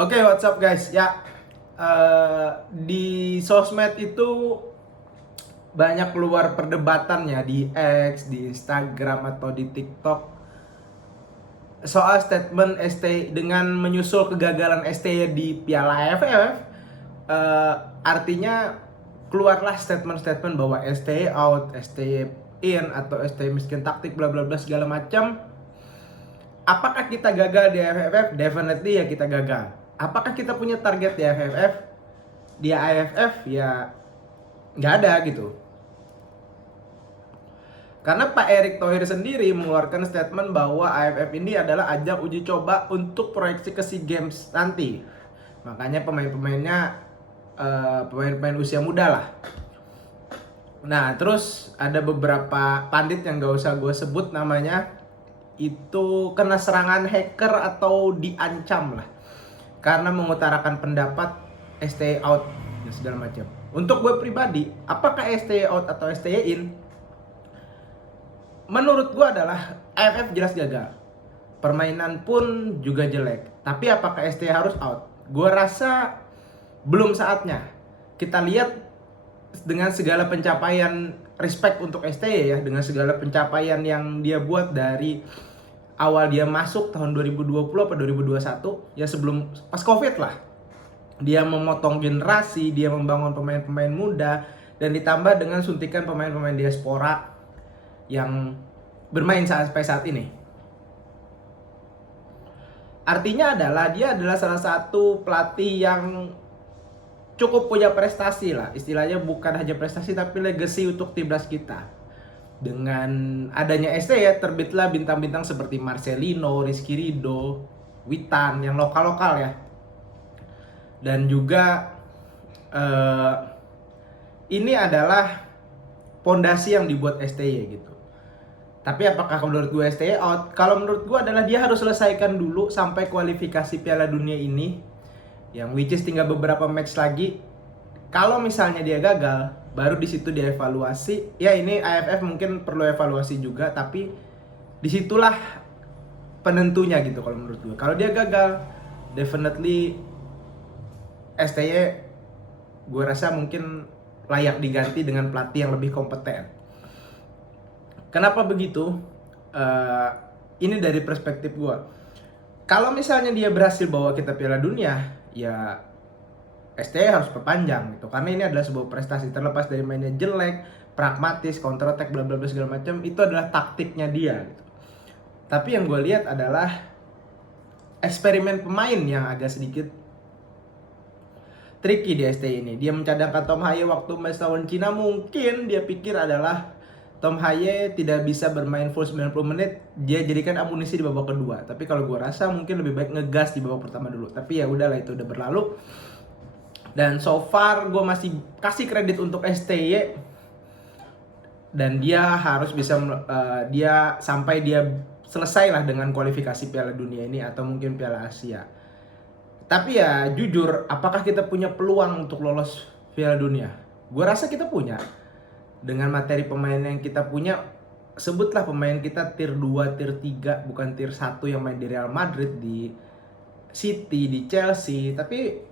Oke, what's up guys? Ya, di sosmed itu banyak keluar perdebatannya di X, di Instagram atau di TikTok soal statement ST dengan menyusul kegagalan STY di Piala AFF. Artinya keluarlah statement-statement bahwa STY out, STY in atau STY miskin taktik bla bla bla segala macam. Apakah kita gagal di AFF? Definitely ya kita gagal. Apakah kita punya target di AFF? Di AFF ya nggak ada gitu. Karena Pak Erick Thohir sendiri mengeluarkan statement bahwa AFF ini adalah ajang uji coba untuk proyeksi ke SEA Games nanti. Makanya pemain-pemainnya pemain-pemain usia muda lah. Nah, terus ada beberapa pandit yang gak usah gue sebut namanya, itu kena serangan hacker atau diancam lah karena mengutarakan pendapat STY out dan segala macam. Untuk gue pribadi, apakah STY out atau STY in? Menurut gue adalah AFF jelas gagal. Permainan pun juga jelek. Tapi apakah STY harus out? Gue rasa belum saatnya. Kita lihat dengan segala pencapaian, respect untuk STY ya, dengan segala pencapaian yang dia buat dari awal dia masuk tahun 2020 atau 2021 ya, sebelum pas Covid lah. Dia memotong generasi, dia membangun pemain-pemain muda, dan ditambah dengan suntikan pemain-pemain diaspora yang bermain sampai saat ini. Artinya adalah dia adalah salah satu pelatih yang cukup punya prestasi lah. Istilahnya bukan hanya prestasi tapi legacy untuk timnas kita. Dengan adanya ST ya, terbitlah bintang-bintang seperti Marcelino, Rizky Ridho, Witan yang lokal-lokal ya. Dan juga ini adalah pondasi yang dibuat STY gitu. Tapi apakah menurut gue STY out? Kalau menurut gue adalah dia harus selesaikan dulu sampai kualifikasi Piala Dunia ini, yang which is tinggal beberapa match lagi. Kalau misalnya dia gagal, baru di situ dia evaluasi. Ya ini AFF mungkin perlu evaluasi juga, tapi disitulah penentunya gitu kalau menurut gue. Kalau dia gagal, definitely STY gue rasa mungkin layak diganti dengan pelatih yang lebih kompeten. Kenapa begitu? Ini dari perspektif gue. Kalau misalnya dia berhasil bawa kita Piala Dunia, ya STY harus perpanjang gitu. Karena ini adalah sebuah prestasi, terlepas dari mainnya jelek, pragmatis, counter attack, bla bla bla segala macam, itu adalah taktiknya dia gitu. Tapi yang gue lihat adalah eksperimen pemain yang agak sedikit tricky di STY ini. Dia mencadangkan Tom Haye waktu match lawan Cina, mungkin dia pikir adalah Tom Haye tidak bisa bermain full 90 menit, dia jadikan amunisi di babak kedua. Tapi kalau gue rasa mungkin lebih baik ngegas di babak pertama dulu. Tapi ya udahlah, itu udah berlalu. Dan so far gue masih kasih kredit untuk STY, dan dia harus bisa dia sampai dia selesai lah dengan kualifikasi Piala Dunia ini atau mungkin Piala Asia. Tapi ya jujur, apakah kita punya peluang untuk lolos Piala Dunia? Gue rasa kita punya. Dengan materi pemain yang kita punya, sebutlah pemain kita tier 2, tier 3, bukan tier 1 yang main di Real Madrid, di City, di Chelsea. Tapi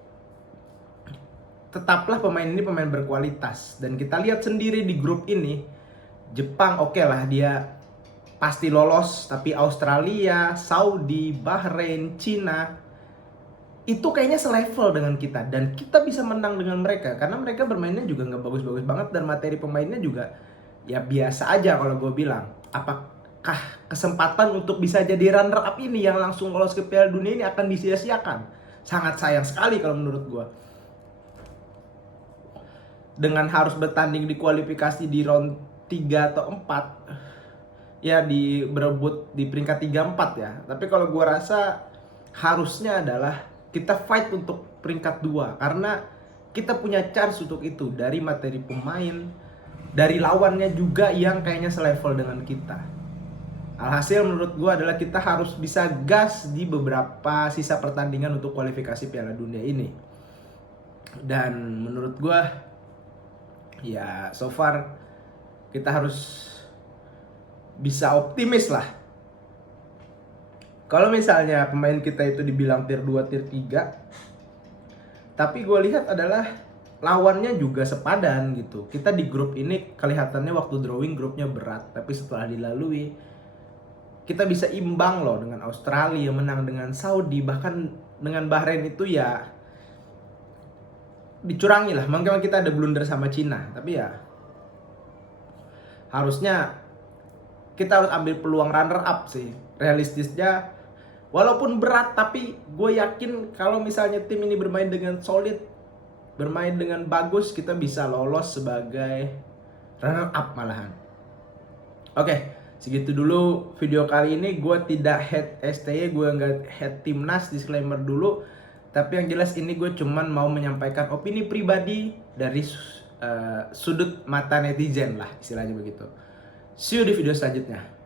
tetaplah pemain ini pemain berkualitas. Dan kita lihat sendiri di grup ini, Jepang oke lah dia pasti lolos, tapi Australia, Saudi, Bahrain, Cina itu kayaknya selevel dengan kita, dan kita bisa menang dengan mereka karena mereka bermainnya juga nggak bagus-bagus banget dan materi pemainnya juga ya biasa aja. Kalau gue bilang, apakah kesempatan untuk bisa jadi runner up ini yang langsung lolos ke Piala Dunia ini akan disia-siakan? Sangat sayang sekali kalau menurut gue. Dengan harus bertanding di kualifikasi di round 3 atau 4 ya, berebut di peringkat 3-4 ya. Tapi kalau gue rasa harusnya adalah kita fight untuk peringkat 2 karena kita punya chance untuk itu dari materi pemain, dari lawannya juga yang kayaknya selevel dengan kita. Alhasil menurut gue adalah kita harus bisa gas di beberapa sisa pertandingan untuk kualifikasi Piala Dunia ini. Dan menurut gue ya so far kita harus bisa optimis lah. Kalau misalnya pemain kita itu dibilang tier 2, tier 3, tapi gue lihat adalah lawannya juga sepadan gitu. Kita di grup ini kelihatannya waktu drawing grupnya berat, tapi setelah dilalui kita bisa imbang loh dengan Australia, menang dengan Saudi, bahkan dengan Bahrain itu ya dicurangi lah. Mungkin kita ada blunder sama Cina, tapi ya harusnya kita harus ambil peluang runner up sih. Realistisnya walaupun berat, tapi gue yakin kalau misalnya tim ini bermain dengan solid, bermain dengan bagus, kita bisa lolos sebagai runner up malahan. Oke, segitu dulu video kali ini. Gue tidak head STY, gue nggak head timnas, disclaimer dulu. Tapi yang jelas ini gue cuman mau menyampaikan opini pribadi dari sudut mata netizen lah, istilahnya begitu. See you di video selanjutnya.